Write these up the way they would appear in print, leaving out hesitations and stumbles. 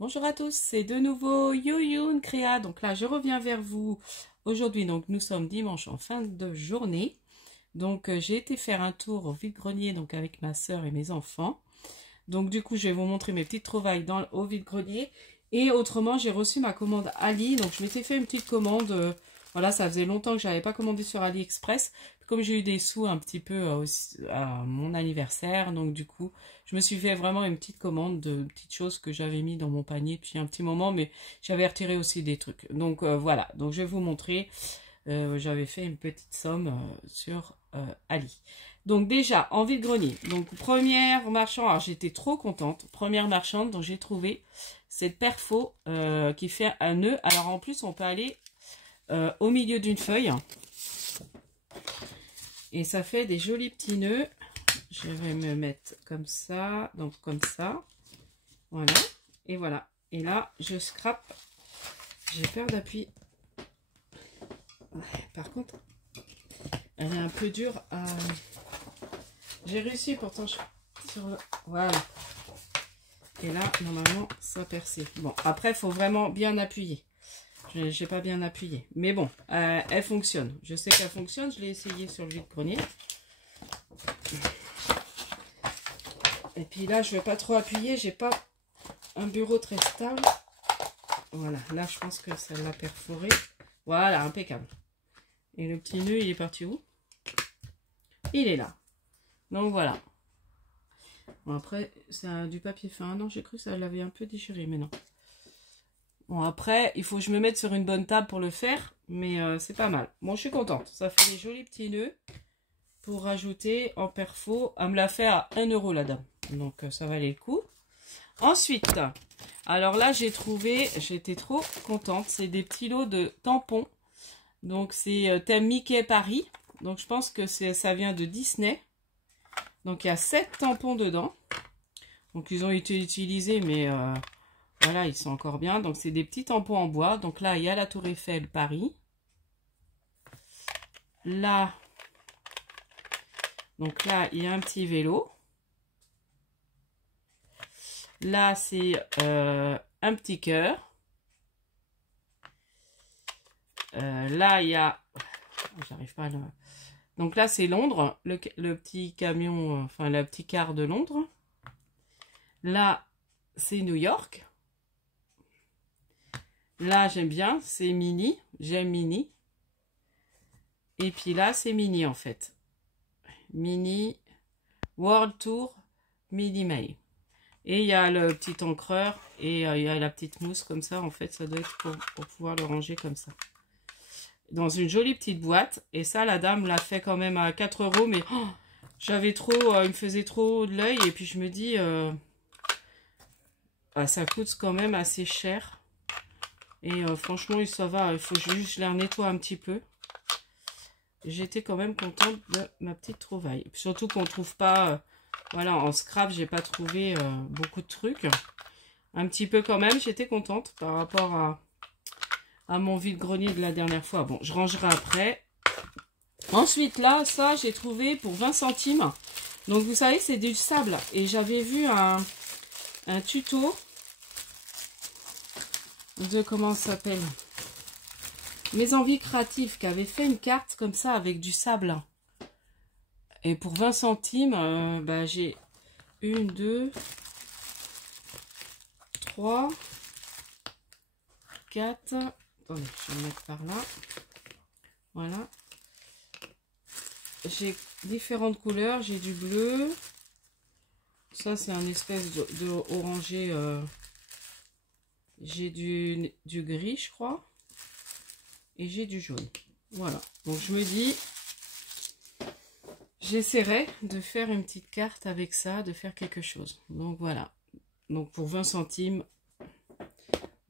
Bonjour à tous, c'est de nouveau Yoyoun Créa. Donc là, je reviens vers vous aujourd'hui. Donc nous sommes dimanche en fin de journée. Donc j'ai été faire un tour au vide-grenier donc avec ma soeur et mes enfants. Donc du coup, je vais vous montrer mes petites trouvailles au vide-grenier. Et autrement, j'ai reçu ma commande Ali. Donc je m'étais fait une petite commande. Voilà, ça faisait longtemps que je n'avais pas commandé sur AliExpress. Comme j'ai eu des sous un petit peu à mon anniversaire, donc du coup, je me suis fait vraiment une petite commande de petites choses que j'avais mis dans mon panier depuis un petit moment, mais j'avais retiré aussi des trucs. Donc voilà, donc je vais vous montrer. J'avais fait une petite somme sur Ali. Donc déjà, en vide-grenier. Donc première marchande, alors j'étais trop contente. Première marchande dont j'ai trouvé cette perfo qui fait un nœud. Alors en plus, on peut aller au milieu d'une feuille. Et ça fait des jolis petits nœuds. Je vais me mettre comme ça. Donc comme ça. Voilà. Et voilà. Et là, je scrape. J'ai peur d'appuyer. Par contre, elle est un peu dure à... J'ai réussi pourtant sur le... Voilà. Et là, normalement, ça percé. Bon, après, il faut vraiment bien appuyer. Je n'ai pas bien appuyé. Mais bon, elle fonctionne. Je sais qu'elle fonctionne. Je l'ai essayé sur le vide-grenier. Et puis là, je ne vais pas trop appuyer. J'ai pas un bureau très stable. Voilà. Là, je pense que ça l'a perforé. Voilà, impeccable. Et le petit nœud, il est parti où? Il est là. Donc voilà. Bon, après, c'est du papier fin. Non, j'ai cru que ça l'avait un peu déchiré, mais non. Bon, après, il faut que je me mette sur une bonne table pour le faire, mais c'est pas mal. Bon, je suis contente. Ça fait des jolis petits nœuds pour rajouter en perfo. Elle me l'a fait à 1 € la dame. Donc, ça valait le coup. Ensuite, alors là, j'ai trouvé, j'étais trop contente. C'est des petits lots de tampons. Donc, c'est thème Mickey Paris. Donc, je pense que ça vient de Disney. Donc, il y a 7 tampons dedans. Donc, ils ont été utilisés, mais... voilà, ils sont encore bien. Donc, c'est des petits tampons en bois. Donc là, il y a la Tour Eiffel, Paris. Là, donc là, il y a un petit vélo. Là, c'est un petit cœur. Là, il y a... J'arrive pas à le... Donc là, c'est Londres, le petit camion, enfin, le petit car de Londres. Là, c'est New York. Là, j'aime bien, c'est Mini. J'aime Mini. Et puis là, c'est Mini, en fait. Mini World Tour Mini May. Et il y a le petit encreur et il y a la petite mousse comme ça. En fait, ça doit être pour pouvoir le ranger comme ça. Dans une jolie petite boîte. Et ça, la dame l'a fait quand même à 4 €. Mais oh, j'avais trop... il me faisait trop de l'œil. Et puis je me dis... bah, ça coûte quand même assez cher. Et franchement, ça va. Il faut juste que je les nettoie un petit peu. J'étais quand même contente de ma petite trouvaille. Surtout qu'on ne trouve pas... voilà, en scrap, j'ai pas trouvé beaucoup de trucs. Un petit peu quand même, j'étais contente par rapport à mon vide-grenier de la dernière fois. Bon, je rangerai après. Ensuite, là, ça, j'ai trouvé pour 20 centimes. Donc, vous savez, c'est du sable. Et j'avais vu un tuto de, comment ça s'appelle, Mes Envies Créatives, qui avait fait une carte comme ça avec du sable. Et pour 20 centimes, bah, j'ai 1, 2, 3, 4. Attendez, je vais le mettre par là. Voilà. J'ai différentes couleurs. J'ai du bleu. Ça, c'est un espèce de orangé. J'ai du gris, je crois. Et j'ai du jaune. Voilà. Donc, je me dis... j'essaierai de faire une petite carte avec ça, de faire quelque chose. Donc voilà. Donc pour 20 centimes.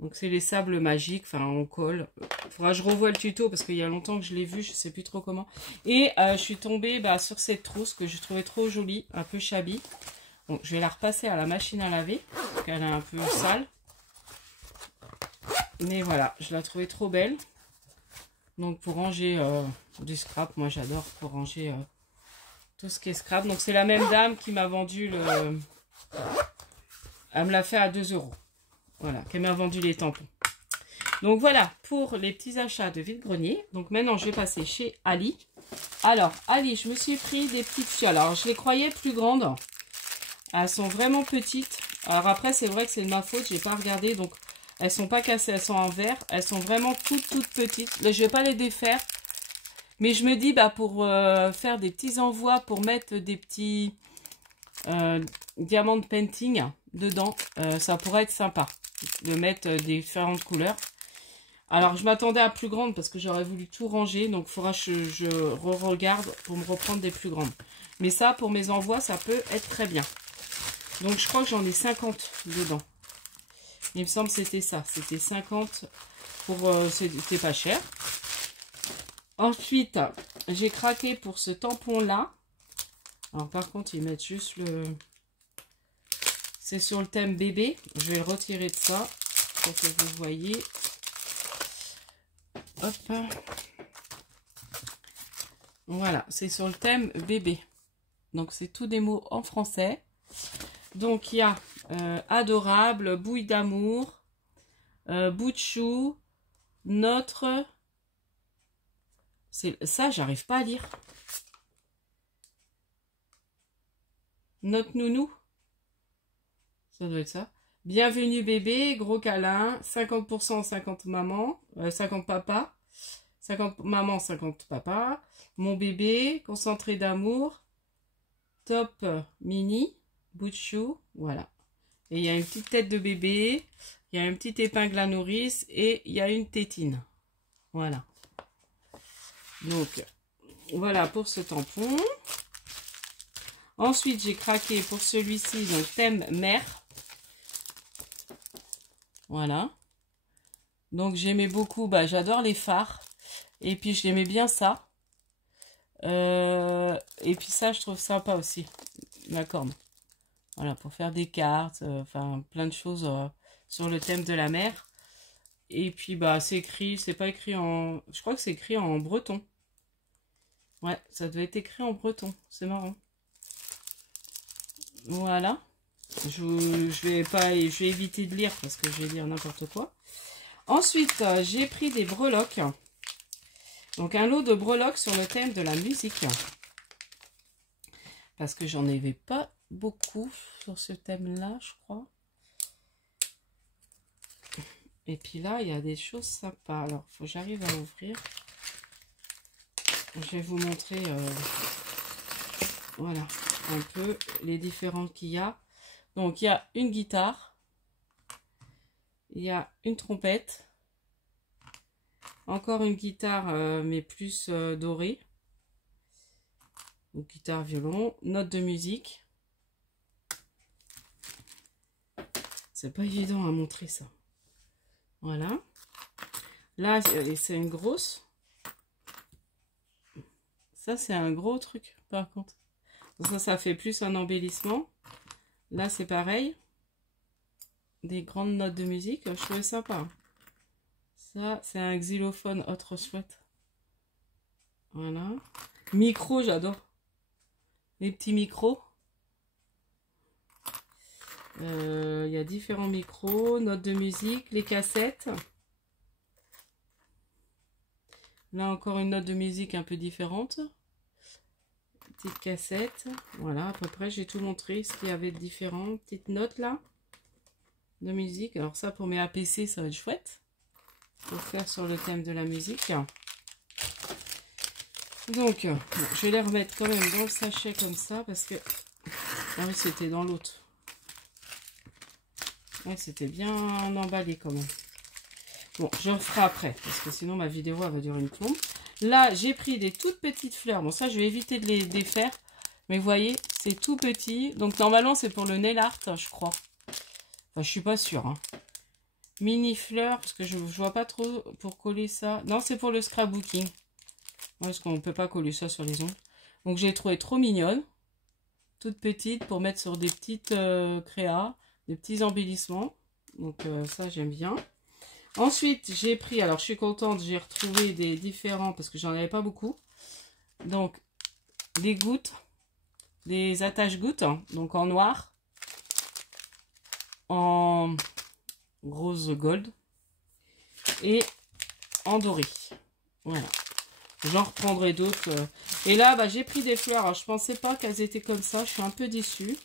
Donc c'est les sables magiques. Enfin, on colle. Il faudra que je revoie le tuto parce qu'il y a longtemps que je l'ai vu. Je ne sais plus trop comment. Et je suis tombée sur cette trousse que je trouvais trop jolie. Un peu shabby. Donc je vais la repasser à la machine à laver. Parce qu'elle est un peu sale. Mais voilà. Je la trouvais trop belle. Donc pour ranger du scrap. Moi j'adore pour ranger... tout ce qui est scrap. Donc c'est la même dame qui m'a vendu le... Elle me l'a fait à 2 €. Voilà, qu'elle m'a vendu les tampons. Donc voilà pour les petits achats de vide-grenier. Donc maintenant, je vais passer chez Ali. Alors, Ali, je me suis pris des petites fioles. Alors, je les croyais plus grandes. Elles sont vraiment petites. Alors après, c'est vrai que c'est de ma faute. Je n'ai pas regardé. Donc, elles sont pas cassées. Elles sont en verre. Elles sont vraiment toutes petites. Là, je vais pas les défaire. Mais je me dis, bah, pour faire des petits envois, pour mettre des petits diamant painting dedans, ça pourrait être sympa de mettre différentes couleurs. Alors, je m'attendais à plus grande parce que j'aurais voulu tout ranger. Donc, il faudra que je regarde pour me reprendre des plus grandes. Mais ça, pour mes envois, ça peut être très bien. Donc, je crois que j'en ai 50 dedans. Il me semble que c'était ça. C'était 50 pour... c'était pas cher. Ensuite, j'ai craqué pour ce tampon-là. Alors, par contre, ils mettent juste le... C'est sur le thème bébé. Je vais le retirer de ça pour que vous voyez. Hop. Voilà, c'est sur le thème bébé. Donc, c'est tous des mots en français. Donc, il y a adorable, bouille d'amour, bout de chou, notre... Ça, j'arrive pas à lire. Notre nounou. Ça doit être ça. Bienvenue bébé, gros câlin, 50%, 50 maman, 50 papa, 50 maman, 50 papa, mon bébé, concentré d'amour, top mini, bout de chou, voilà. Et il y a une petite tête de bébé, il y a une petite épingle à nourrice et il y a une tétine. Voilà. Donc, voilà pour ce tampon. Ensuite, j'ai craqué pour celui-ci, donc thème mère. Voilà. Donc, j'aimais beaucoup, bah, j'adore les phares. Et puis, j'aimais bien ça. Et puis ça, je trouve sympa aussi, la corne. Voilà, pour faire des cartes, enfin, plein de choses sur le thème de la mer. Et puis, bah, c'est écrit, c'est pas écrit en... Je crois que c'est écrit en breton. Ouais, ça doit être écrit en breton. C'est marrant. Voilà. Je vais éviter de lire parce que je vais lire n'importe quoi. Ensuite, j'ai pris des breloques. Donc, un lot de breloques sur le thème de la musique. Parce que j'en avais pas beaucoup sur ce thème-là, je crois. Et puis là, il y a des choses sympas. Alors, il faut que j'arrive à l'ouvrir. Je vais vous montrer, voilà, un peu les différents qu'il y a. Donc, il y a une guitare. Il y a une trompette. Encore une guitare, mais plus dorée. Donc, guitare, violon. Note de musique. C'est pas évident à montrer ça. Voilà. Là, c'est une grosse. Ça, c'est un gros truc, par contre. Donc ça fait plus un embellissement. Là, c'est pareil. Des grandes notes de musique. Je trouvais sympa. Ça, c'est un xylophone autre chouette. Voilà. Micro, j'adore. Les petits micros. Il y a différents micros, notes de musique, les cassettes. Là, encore une note de musique un peu différente. Petite cassette. Voilà, à peu près, j'ai tout montré ce qu'il y avait de différent. Petite note là, de musique. Alors ça, pour mes APC, ça va être chouette. Pour faire sur le thème de la musique. Donc, bon, je vais les remettre quand même dans le sachet comme ça, parce que... Ah oui, c'était dans l'autre. Ouais, c'était bien emballé quand même. Bon, je le ferai après, parce que sinon ma vidéo elle va durer une plombe. Là, j'ai pris des toutes petites fleurs. Bon, ça, je vais éviter de les défaire. Mais vous voyez, c'est tout petit. Donc, normalement, c'est pour le nail art, je crois. Enfin, je suis pas sûre. Hein. Mini fleurs, parce que je vois pas trop pour coller ça. Non, c'est pour le scrapbooking. Ouais, parce qu'on ne peut pas coller ça sur les ongles. Donc, j'ai trouvé trop mignonne. Toute petite pour mettre sur des petites créas. Des petits embellissements. Donc, ça, j'aime bien. Ensuite, j'ai pris, alors je suis contente, j'ai retrouvé des différents, parce que j'en avais pas beaucoup. Donc, des gouttes, des attaches gouttes, hein, donc en noir, en rose gold et en doré. Voilà. J'en reprendrai d'autres. Et là, bah, j'ai pris des fleurs. Alors, je pensais pas qu'elles étaient comme ça. Je suis un peu déçue.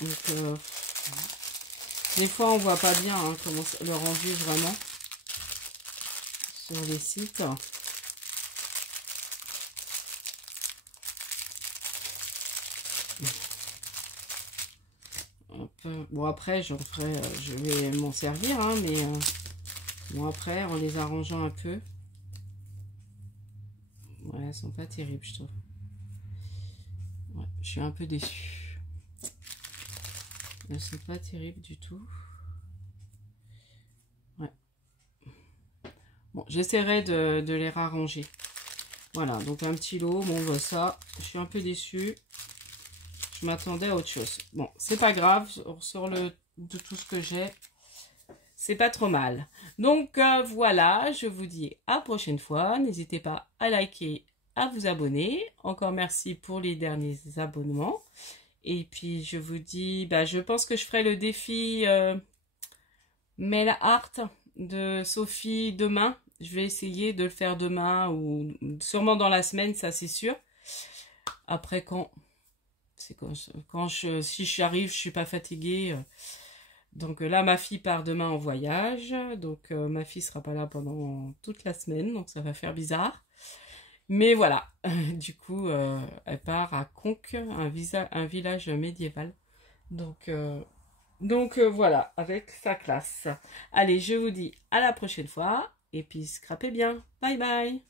Donc, des fois, on voit pas bien hein, comment le rendu vraiment sur les sites. Bon, après, j'en ferai, je vais m'en servir, hein, mais bon, après, en les arrangeant un peu. Ouais, elles sont pas terribles, je trouve. Ouais, je suis un peu déçue. Elles sont pas terribles du tout. Ouais. Bon, j'essaierai de les rarranger. Voilà, donc un petit lot. Bon, bah, ça, je suis un peu déçue. Je m'attendais à autre chose. Bon, c'est pas grave. Sur de tout ce que j'ai, c'est pas trop mal. Donc, voilà, je vous dis à la prochaine fois. N'hésitez pas à liker, à vous abonner. Encore merci pour les derniers abonnements. Et puis, je vous dis, bah, je pense que je ferai le défi Mail Art de Sophie demain. Je vais essayer de le faire demain ou sûrement dans la semaine, ça c'est sûr. Après, si j'arrive, je suis pas fatiguée. Donc là, ma fille part demain en voyage. Donc ma fille sera pas là pendant toute la semaine. Donc ça va faire bizarre. Mais voilà. Du coup, elle part à Conques, un village médiéval. Donc voilà, avec sa classe. Allez, je vous dis à la prochaine fois. Et puis scrapez bien. Bye bye.